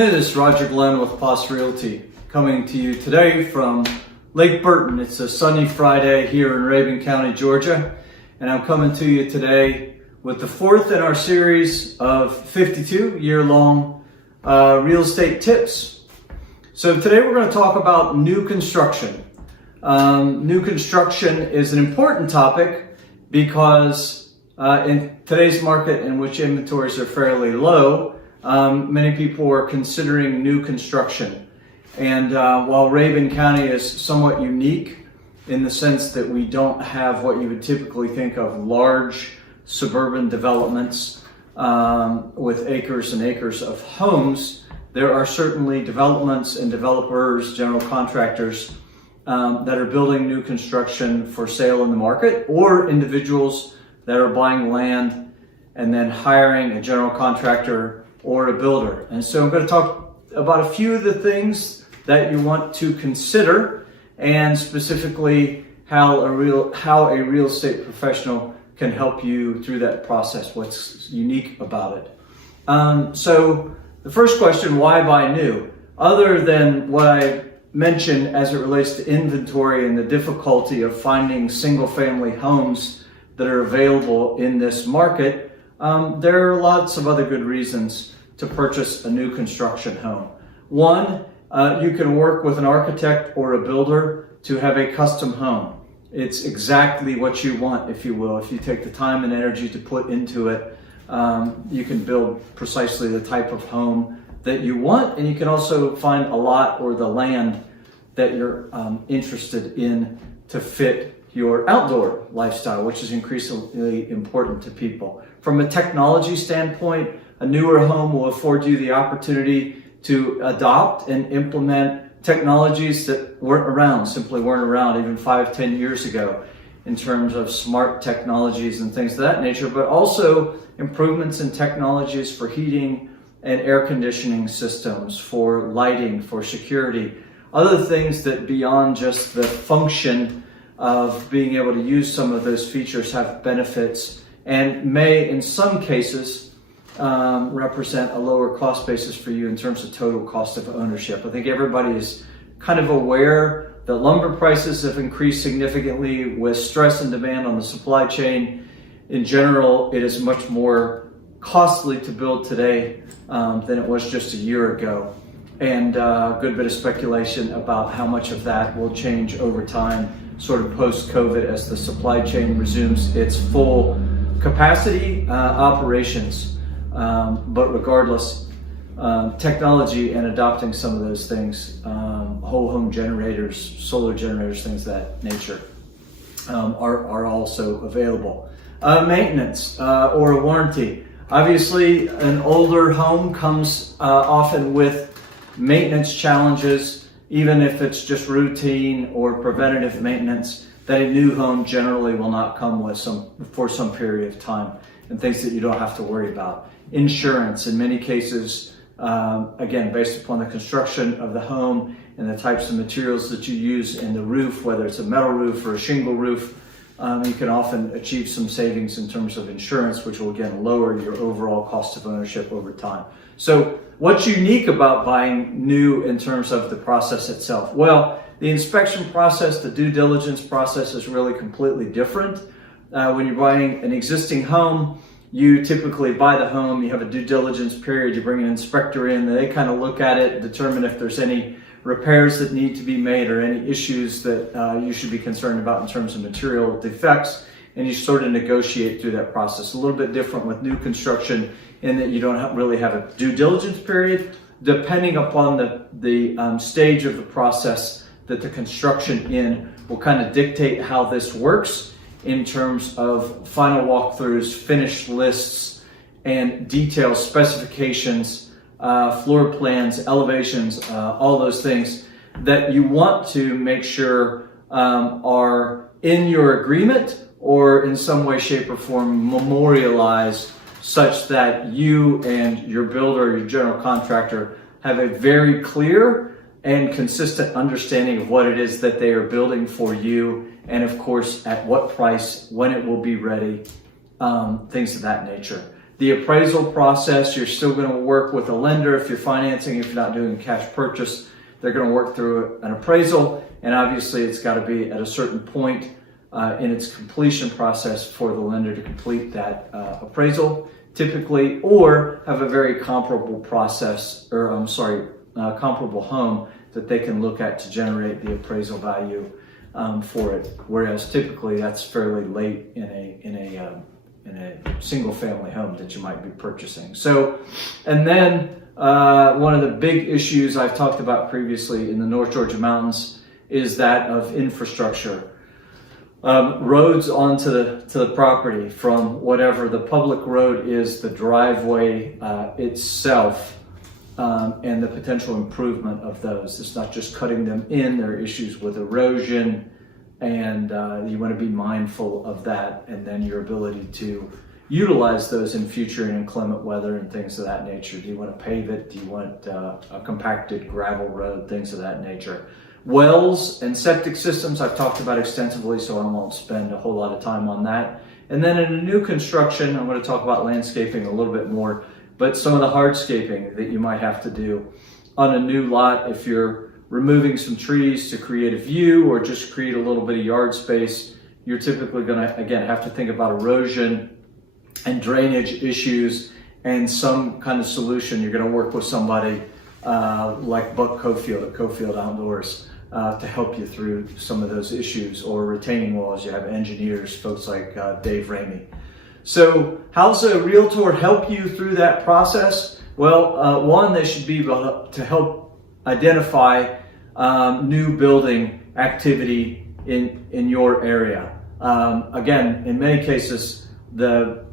afternoon, this is Roger Glenn with Poss Realty coming to you today from Lake Burton. It's a sunny Friday here in Rabun County, Georgia, and I'm coming to you today with the fourth in our series of 52 year-long real estate tips. So today we're going to talk about new construction. New construction is an important topic because in today's market in which inventories are fairly low, many people are considering new construction. And while Rabun County is somewhat unique in the sense that we don't have what you would typically think of large suburban developments with acres and acres of homes, there are certainly developments and developers, general contractors that are building new construction for sale in the market, or individuals that are buying land and then hiring a general contractor or a builder. And so I'm going to talk about a few of the things that you want to consider, and specifically how a real estate professional can help you through that process, what's unique about it. So the first question, why buy new? Other than what I mentioned as it relates to inventory and the difficulty of finding single family homes that are available in this market, there are lots of other good reasons to purchase a new construction home. One, you can work with an architect or a builder to have a custom home. It's exactly what you want, if you will. If you take the time and energy to put into it, you can build precisely the type of home that you want, and you can also find a lot or the land that you're interested in to fit your outdoor lifestyle, which is increasingly important to people. From a technology standpoint, a newer home will afford you the opportunity to adopt and implement technologies that simply weren't around even 5-10 years ago, in terms of smart technologies and things of that nature, but also improvements in technologies for heating and air conditioning systems, for lighting, for security, other things that beyond just the function of being able to use some of those features have benefits and may, in some cases, represent a lower cost basis for you in terms of total cost of ownership. I think everybody is kind of aware that lumber prices have increased significantly with stress and demand on the supply chain. In general, it is much more costly to build today than it was just a year ago. And a good bit of speculation about how much of that will change over time, sort of post-COVID, as the supply chain resumes its full capacity operations. But regardless, technology and adopting some of those things, whole home generators, solar generators, things of that nature, are also available. Maintenance or a warranty. Obviously, an older home comes often with maintenance challenges, even if it's just routine or preventative maintenance, that a new home generally will not come with for some period of time, and things that you don't have to worry about. Insurance, in many cases, again, based upon the construction of the home and the types of materials that you use in the roof, whether it's a metal roof or a shingle roof, you can often achieve some savings in terms of insurance, which will again lower your overall cost of ownership over time. So what's unique about buying new in terms of the process itself? Well, the inspection process, the due diligence process is really completely different. When you're buying an existing home, you typically buy the home, you have a due diligence period, you bring an inspector in, they kind of look at it, determine if there's any repairs that need to be made or any issues that you should be concerned about in terms of material defects, and you sort of negotiate through that process. A little bit different with new construction in that you don't really have a due diligence period. Depending upon the stage of the process that the construction in will kind of dictate how this works in terms of final walkthroughs, finished lists, and detailed specifications, floor plans, elevations, all those things that you want to make sure are in your agreement or in some way, shape, or form memorialized, such that you and your builder, your general contractor, have a very clear and consistent understanding of what it is that they are building for you, and of course at what price, when it will be ready, things of that nature. The appraisal process, you're still going to work with a lender if you're financing, if you're not doing a cash purchase. They're going to work through an appraisal, and obviously it's got to be at a certain point in its completion process for the lender to complete that appraisal, typically, or have a very comparable process, or comparable home that they can look at to generate the appraisal value for it. Whereas typically that's fairly late in a single family home that you might be purchasing. So, and then one of the big issues I've talked about previously in the North Georgia mountains is that of infrastructure. Roads onto the property, from whatever the public road is, the driveway itself, and the potential improvement of those. It's not just cutting them in. There are issues with erosion, and you want to be mindful of that, and then your ability to utilize those in future and inclement weather and things of that nature. Do you want to pave it? Do you want a compacted gravel road? Things of that nature. Wells and septic systems I've talked about extensively, so I won't spend a whole lot of time on that. And then in a new construction, I'm going to talk about landscaping a little bit more, but some of the hardscaping that you might have to do on a new lot if you're removing some trees to create a view or just create a little bit of yard space. You're typically going to, again, have to think about erosion and drainage issues and some kind of solution. You're going to work with somebody like Buck Cofield at Cofield Outdoors to help you through some of those issues, or retaining walls. You have engineers, folks like Dave Ramey. So how's a realtor help you through that process? Well, one, they should be able to help identify new building activity in your area. Again, in many cases, the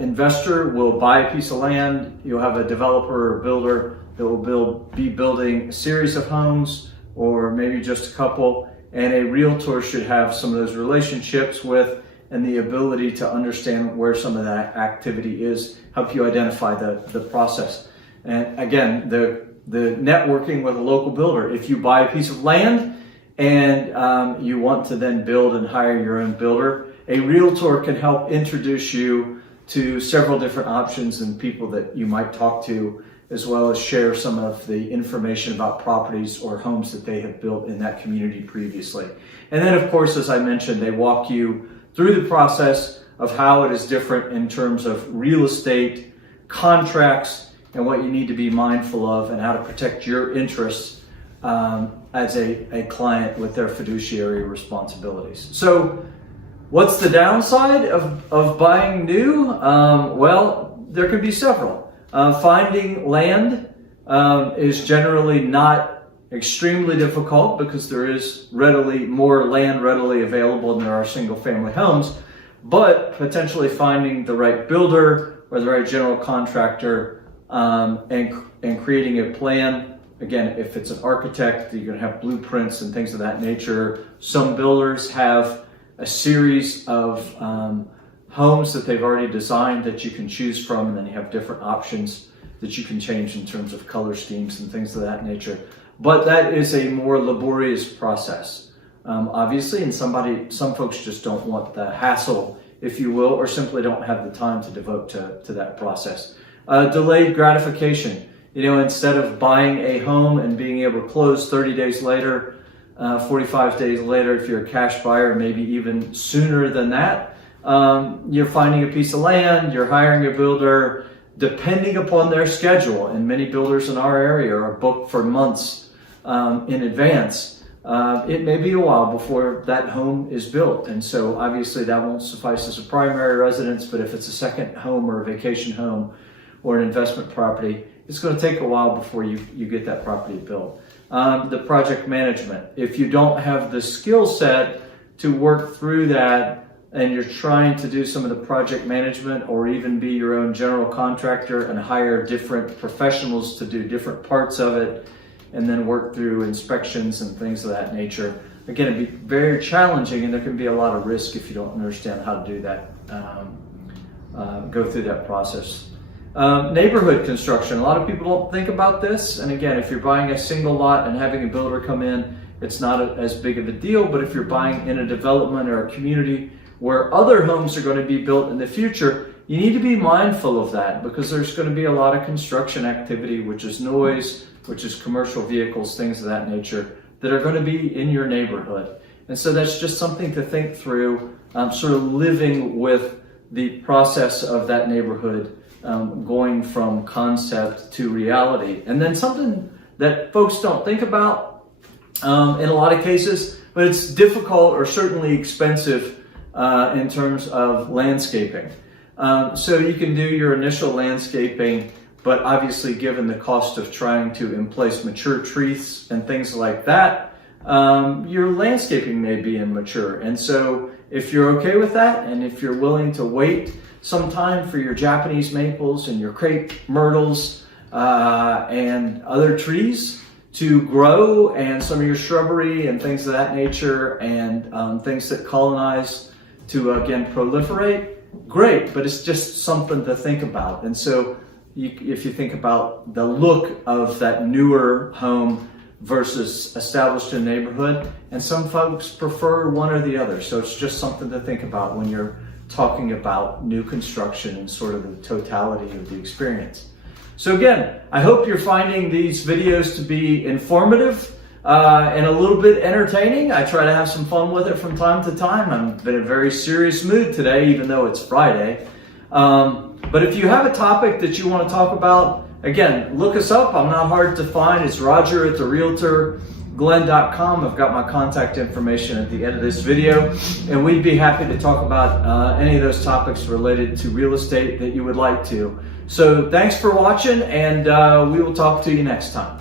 investor will buy a piece of land. You'll have a developer or builder that will be building a series of homes, or maybe just a couple, and a realtor should have some of those relationships with and the ability to understand where some of that activity is, help you identify the process. And again, the networking with a local builder. If you buy a piece of land and you want to then build and hire your own builder, a realtor can help introduce you to several different options and people that you might talk to, as well as share some of the information about properties or homes that they have built in that community previously. And then, of course, as I mentioned, they walk you through the process of how it is different in terms of real estate, contracts, and what you need to be mindful of, and how to protect your interests as a client with their fiduciary responsibilities. So what's the downside of buying new? Well, there could be several. Finding land is generally not extremely difficult because there is more land readily available than there are single family homes, but potentially finding the right builder or the right general contractor and creating a plan. Again, if it's an architect, you're going to have blueprints and things of that nature. Some builders have a series of homes that they've already designed that you can choose from, and then you have different options that you can change in terms of color schemes and things of that nature. But that is a more laborious process, obviously, and some folks just don't want the hassle, if you will, or simply don't have the time to devote to that process. Delayed gratification. Instead of buying a home and being able to close 30 days later, 45 days later, if you're a cash buyer, maybe even sooner than that, you're finding a piece of land, you're hiring a builder, depending upon their schedule. And many builders in our area are booked for months in advance. It may be a while before that home is built. And so obviously that won't suffice as a primary residence, but if it's a second home or a vacation home or an investment property, it's going to take a while before you get that property built. The project management. If you don't have the skill set to work through that, and you're trying to do some of the project management or even be your own general contractor and hire different professionals to do different parts of it, and then work through inspections and things of that nature, again, it'd be very challenging, and there can be a lot of risk if you don't understand how to do that, go through that process. Neighborhood construction. A lot of people don't think about this, and again, if you're buying a single lot and having a builder come in, it's not as big of a deal. But if you're buying in a development or a community where other homes are going to be built in the future, you need to be mindful of that, because there's going to be a lot of construction activity, which is noise, which is commercial vehicles, things of that nature, that are going to be in your neighborhood. And so that's just something to think through, sort of living with the process of that neighborhood, going from concept to reality. And then something that folks don't think about in a lot of cases, but it's difficult or certainly expensive in terms of landscaping. So you can do your initial landscaping, but obviously given the cost of trying to place mature trees and things like that, your landscaping may be immature. And so if you're okay with that, and if you're willing to wait some time for your Japanese maples and your crepe myrtles and other trees to grow, and some of your shrubbery and things of that nature, and things that colonize to again proliferate, great, but it's just something to think about. And so if you think about the look of that newer home versus established in neighborhood, and some folks prefer one or the other. So it's just something to think about when you're talking about new construction and sort of the totality of the experience. So again, I hope you're finding these videos to be informative and a little bit entertaining. I try to have some fun with it from time to time. I'm in a very serious mood today, even though it's Friday. But if you have a topic that you want to talk about, again, look us up. I'm not hard to find. It's Roger at therealtorglenn.com. I've got my contact information at the end of this video, and we'd be happy to talk about any of those topics related to real estate that you would like to. So thanks for watching, and we will talk to you next time.